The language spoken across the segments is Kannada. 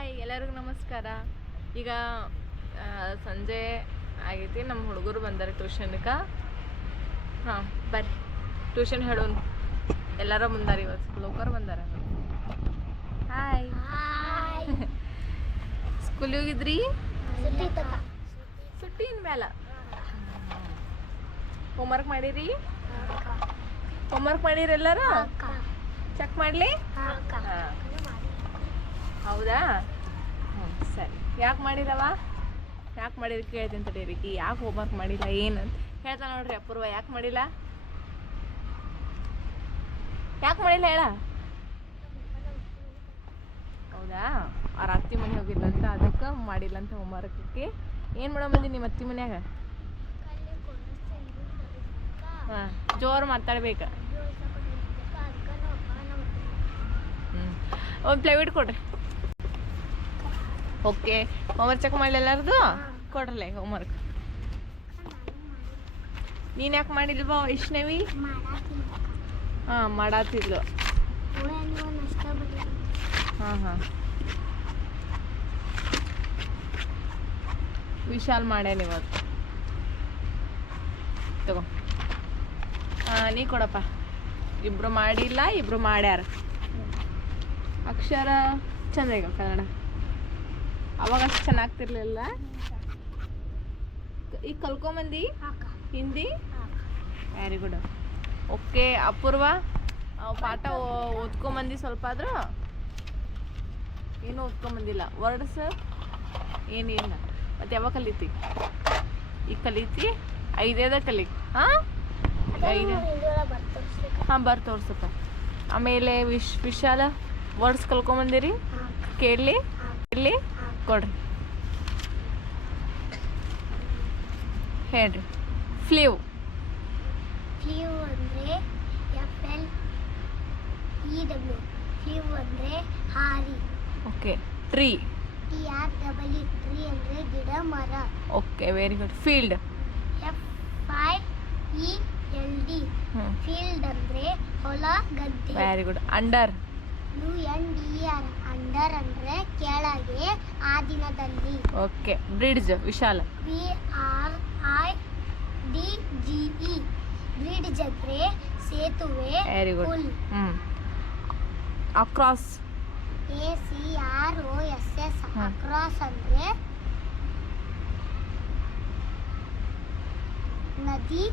ಹಾಯ್ ಎಲ್ಲರಿಗೂ ನಮಸ್ಕಾರ. ಈಗ ಸಂಜೆ ಆಗೈತಿ ನಮ್ಮ ಹುಡುಗರು ಬಂದಾರೆ ಟ್ಯೂಷನ್ಗೆ ಹಾಂ ಬರ್ರಿ. ಟ್ಯೂಷನ್ ಹೇಳೋನು ಎಲ್ಲರ ಬಂದಾರ ಇವತ್ತು? ಲೋಕರ್ ಬಂದಾರ? ಹಾಯ್. ಸ್ಕೂಲ್ ಹೋಗಿದ್ರಿ? ಸುಟ್ಟಿನ ಮ್ಯಾಲ. ಹೋಮ್ವರ್ಕ್ ಮಾಡಿರಿ? ಹೋಮ್ವರ್ಕ್ ಮಾಡಿರಿ ಎಲ್ಲರೂ? ಚೆಕ್ ಮಾಡಲಿ? ಹಾಂ. ಹೌದಾ? ಹ್ಞೂ ಸರಿ. ಯಾಕೆ ಮಾಡಿದವ? ಯಾಕೆ ಮಾಡಿದ್ರೆ ಕೇಳ್ತೀನಿ ತಡೀರಿ ಈ ಯಾಕೆ ಹೋಮ್ವರ್ಕ್ ಮಾಡಿಲ್ಲ ಏನಂತ ಹೇಳ್ತಾ ನೋಡ್ರಿ ಅಪೂರ್ವ, ಯಾಕೆ ಮಾಡಿಲ್ಲ? ಯಾಕೆ ಮಾಡಿಲ್ಲ ಹೇಳ? ಹೌದಾ? ಅವ್ರ ಅತ್ತಿ ಮನೆ ಹೋಗಿಲ್ಲಂತ ಅದಕ್ಕೆ ಮಾಡಿಲ್ಲ ಅಂತ ಹೋಮ್ವರ್ಕಕ್ಕೆ ಏನು ಮಾಡೋ ಬಂದಿ ನಿಮ್ಮ ಅತ್ತಿ ಮನ್ಯಾಗ? ಹಾಂ, ಜೋರು ಮಾತಾಡ್ಬೇಕು. ಹ್ಞೂ ಒಂದು ಪ್ಲೇವಿಟ್ ಕೊಡ್ರಿ. ಓಕೆ. ಹೋಮ್ವರ್ಕ್ ಚೆಕ್ ಮಾಡಿ ಎಲ್ಲರದು ಕೊಡ್ರಲೆ ಹೋಮ್ವರ್ಕ್ ನೀನು ಯಾಕೆ ಮಾಡಿಲ್ವಾ ವೈಷ್ಣವಿ ಹಾಂ ಮಾಡಾತಿದ್ಲು. ಹಾಂ ಹಾಂ. ವಿಶಾಲ್ ಮಾಡ್ಯಾನ ಇವತ್ತು. ತಗೋ. ಹಾಂ ನೀ ಕೊಡಪ್ಪ. ಇಬ್ರು ಮಾಡಿಲ್ಲ ಇಬ್ರು ಮಾಡ್ಯಾರ. ಅಕ್ಷರ ಚಂದ ಈಗ ಕನ್ನಡ. ಅವಾಗ ಅಷ್ಟು ಚೆನ್ನಾಗ್ತಿರ್ಲಿಲ್ಲ. ಈಗ ಕಲ್ಕೊಂಬಂದಿ? Hindi? Very good okay Apoorva. ಪಾಠ ಓದ್ಕೊಂಬಂದಿ ಸ್ವಲ್ಪ ಆದ್ರೂ? ಏನು ಓದ್ಕೊಂಬಂದಿಲ್ಲ. ವರ್ಡ್ಸ್ ಏನಿಲ್ಲ. ಮತ್ತೆ ಯಾವಾಗ ಕಲಿತಿ? ಈಗ ಕಲಿತಿ? ಐದೇದ ಕಲಿ ಹಾಂ? ಐದು ಹಾಂ ಬರ್ ತೋರ್ಸಪ್ಪ ಆಮೇಲೆ ವಿಶ್, ವಿಶಾಲ ವರ್ಡ್ಸ್ ಕಲ್ಕೊಂಬಂದಿರಿ? ಕೇಳಲಿ? ಕೇಳಲಿ? ಕೊಡ್ರಿ. ಹೇಳ್ರಿ. ಫ್ಲೀವ್ ಫ್ಲೀವ್ ಅಂದರೆ F L E W flew ಅಂದರೆ ಹಾರಿ. Okay tree T R double E tree ಅಂದರೆ ಗಿಡ ಮರ. Okay very good field F I E L D field ಅಂದರೆ ಹೊಲ ಗದ್ದೆ. Very good under U N D R under ಅಂದರೆ ಕೆಳಗೆ ಆ ದಿನದಲ್ಲಿ. ಓಕೆ ಬ್ರಿಡ್ಜ್ ವಿಶಾಲ. B R I D G E bridge ಅಂದ್ರೆ ಸೇತುವೆ very good full. Across A C R O S S. Across ಅಂದರೆ ನದಿ.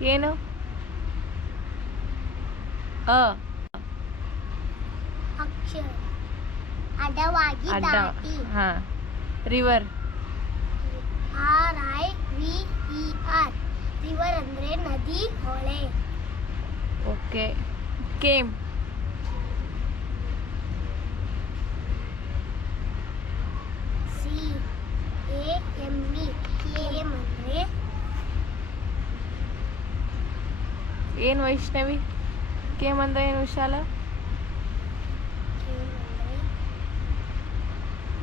ಏನು? ಅ. ಅಕ್ಷರ. ಅಡವಾಗಿ ಅಡ್ಡ. ದಾಟಿ. ಹಾಂ. River. R I V E R. River ಅಂದ್ರೆ ನದಿ ಹೊಳೆ. Okay. Came. C A M E. ಏನು ವೈಷ್ಣವಿ? ಕೇಮ್ ಅಂದ್ರೆ ಏನು ವಿಶಾಲ?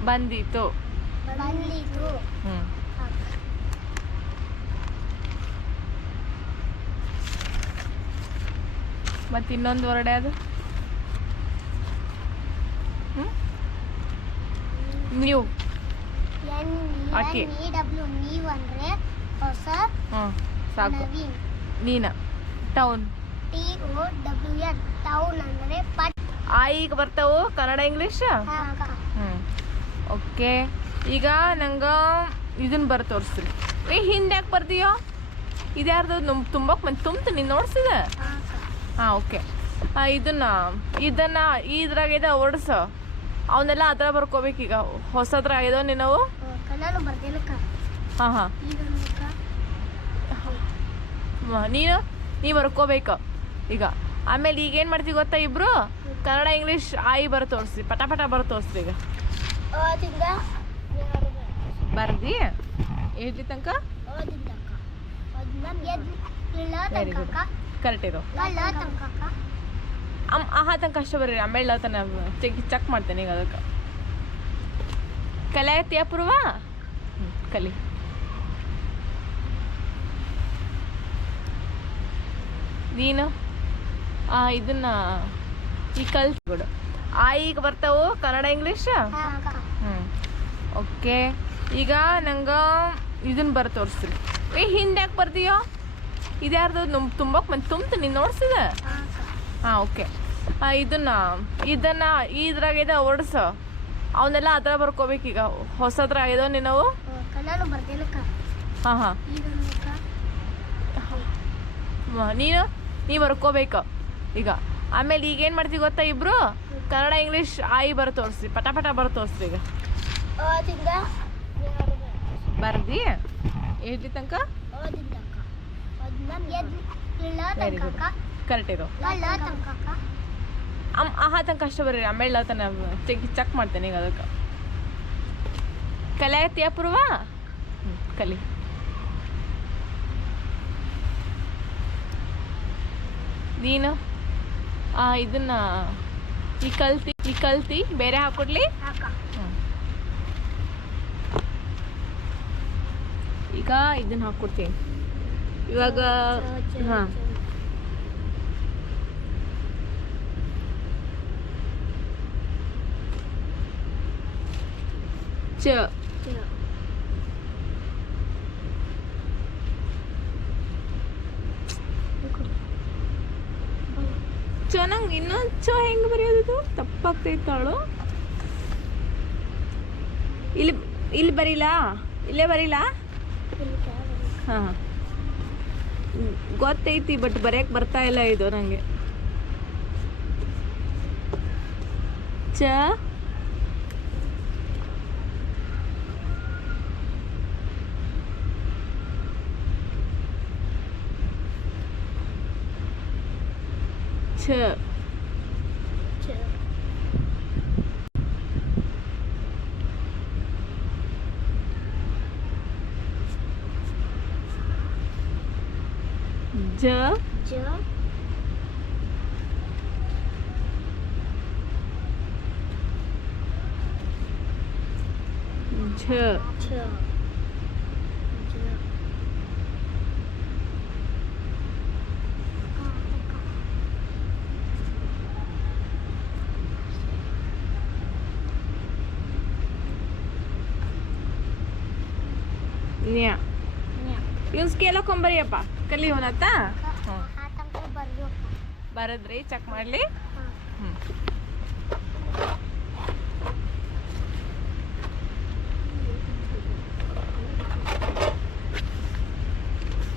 ಬಂದಿತ್ತು ಬಂದಿತು. ಹ್ಞೂ ಮತ್ತು ಇನ್ನೊಂದು ಹೊರಡೆ ಅದು ನ್ಯೂ. ಆಕೆ. ನೀವು ಅಂದರೆ ಹೊಸ ಸಾಕು. ನೀನ? Town T O W N town ಅಂದರೆ ಪಟ್. ಆ ಈಗ ಬರ್ತಾವು ಕನ್ನಡ ಇಂಗ್ಲೀಷ್ ಹ್ಞೂ ಓಕೆ. ಈಗ ನಂಗೆ ಇದನ್ನ ಬರ್ ತೋರಿಸ್ರಿ. ಏ ಹಿಂದೆ ಯಾಕೆ ಬರ್ತೀಯೋ ಇದ್ಯಾರ್ದು ನಮ್ ತುಂಬಕ್ಕೆ ಮಂದಿ ತುಂಬ್ತು ನೀನು ನೋಡ್ಸಿದ? ಹಾಂ ಓಕೆ. ಇದನ್ನ ಇದನ್ನ ಇದ್ರಾಗಿದೆ ಓಡಿಸ ಅವನ್ನೆಲ್ಲ ಅದ್ರ ಬರ್ಕೋಬೇಕೀಗ ಹೊಸದ್ರಾಗ ಇದಾವ ನೀನವು? ಹಾಂ ಹಾಂ ನೀನು? ನೀ ಬರ್ಕೋಬೇಕು ಈಗ ಆಮೇಲೆ ಈಗ ಏನು ಮಾಡ್ತೀವಿ ಗೊತ್ತಾ ಇಬ್ರು? ಕನ್ನಡ ಇಂಗ್ಲೀಷ್ ಆಯಿ ಬರ ತೋರಿಸಿ ಪಟ ಪಟ ಬರ ತೋರಿಸ್ರಿ ಈಗ. ಬರ್ದಿ? ಎಲ್ಲಿ ತನಕ? ಕರೆಕ್ಟ್ ಇದು. ಆಹಾ ತನಕ ಅಷ್ಟೇ ಬರ್ರಿ. ಆಮೇಲೆ ತನ ಚೆಕ್ ಚೆಕ್ ಮಾಡ್ತೇನೆ ಈಗ ಅದಕ್ಕೆ. ಕಲೆ ಅಪೂರ್ವ? ಹ್ಞೂ ಕಲಿ. ನೀನು? ಆ ಇದನ್ನ ಈ ಕಲ್ಸ್ಬಿಡು ಆ ಈಗ ಬರ್ತಾವು? ಕನ್ನಡ ಇಂಗ್ಲೀಷ್? ಹ್ಞೂ ಓಕೆ. ಈಗ ನಂಗೆ ಇದನ್ನ ಬರ ತೋರಿಸ್ರಿ ಏ ಹಿಂದೆ ಯಾಕೆ ಬರ್ತೀಯೋ ಇದ್ಯಾರ್ದು ನಮ್ ತುಂಬಕ್ಕೆ ಬಂದು ತುಂಬ್ತು ನೀನು ನೋಡ್ಸಿದ? ಹಾ ಓಕೆ. ಇದನ್ನ ಇದನ್ನ ಇದ್ರಾಗಿದೆ ಓಡಿಸ ಅವನ್ನೆಲ್ಲ ಅದ್ರ ಬರ್ಕೋಬೇಕೀಗ ಈಗ. ಇದಾವ ನೀನವು? ಹಾಂ ಹಾಂ. ನೀನು? ನೀ ಬರ್ಕೋಬೇಕು. ಈಗ ಆಮೇಲೆ ಈಗ ಏನು ಮಾಡ್ತೀವಿ ಗೊತ್ತಾ ಇಬ್ರು? ಕನ್ನಡ ಇಂಗ್ಲೀಷ್ ಆಯಿ ಬರ ತೋರಿಸ್ತಿ ಪಟ ಪಟ ಬರ ತೋರಿಸ್ತಿ ಈಗ. ಬರ್ದಿ? ಎಲ್ಲಿ ತನಕ? ಕರೆಕ್ಟ್ ಇದು. ಆಹಾ ತನಕ ಅಷ್ಟೇ ಬರ್ರಿ. ಆಮೇಲೆ ತನ ಚೆಕ್ ಚೆಕ್ ಮಾಡ್ತೇನೆ ಈಗ ಅದಕ್ಕೆ. ಕಲಿಯಾಗತ್ತೀಯ ಪೂರ್ವ ಹ್ಞೂ ಕಲಿ. ನೀನು? ಆ, ಇದನ್ನ ಈ ಕಲ್ತಿ ಈ ಕಲ್ತಿ ಬೇರೆ ಹಾಕೊಡ್ಲಿ ಈಗ ಇದನ್ನ ಹಾಕ್ಕೊಡ್ತೀನಿ ಇವಾಗ ಹಾ. ಚ ಚ ನಂಗೆ ಇನ್ನೊಂದು ಚ ಹೆಂಗೆ ಬರೆಯೋದು ತಪ್ಪಾಗ್ತೈತಾಳು. ಇಲ್ಲಿ ಇಲ್ಲಿ ಬರೀಲಾ? ಇಲ್ಲೇ ಬರೀಲಾ? ಹಾಂ. ಗೊತ್ತೈತಿ ಬಟ್ ಬರೆಯಕ್ಕೆ ಬರ್ತಾ ಇಲ್ಲ ಇದು ನನಗೆ ಚ ಛ ಜ ಜ ಝ ಛ ನ್ಯ ಇವ್ನ ಸ್ಕೇಲ್ ಹಾಕೊಂಬರಿಯಪ್ಪ ಕಲಿ ಬರ್ದು ಬರದ್ರಿ ಚೆಕ್ ಮಾಡ್ಲಿ. ಹ್ಞೂ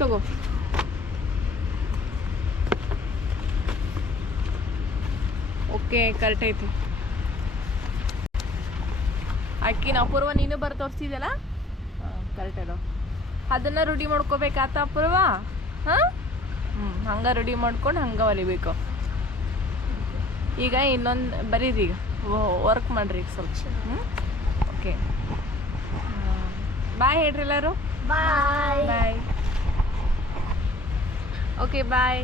ತಗೋ. ಓಕೆ ಕರೆಕ್ಟ್ ಐತಿ. ಅಕ್ಕಿನ ಅಪೂರ್ವ ನೀನು ಬರ್ ತೋರಿಸಿದಲ್ಲ ಕರೆಕ್ಟ್ ಅಲ್ಲ ಅದನ್ನ ರೂಢಿ ಮಾಡ್ಕೋಬೇಕಾತ ಅಪೂರ್ವ? ಹಾಂ? ಹ್ಞೂ ಹಂಗೆ ರೂಢಿ ಮಾಡ್ಕೊಂಡು ಹಂಗೆ ಹೊಲಿಬೇಕು ಈಗ ಇನ್ನೊಂದು ಈಗ. ವರ್ಕ್ ಮಾಡ್ರಿ ಈಗ ಸ್ವಲ್ಪ. ಹ್ಞೂ ಓಕೆ ಬಾಯ್ ಹೇಳ್ರಿ ಎಲ್ಲರೂ. ಬಾಯ್ ಬಾಯ್ ಓಕೆ ಬಾಯ್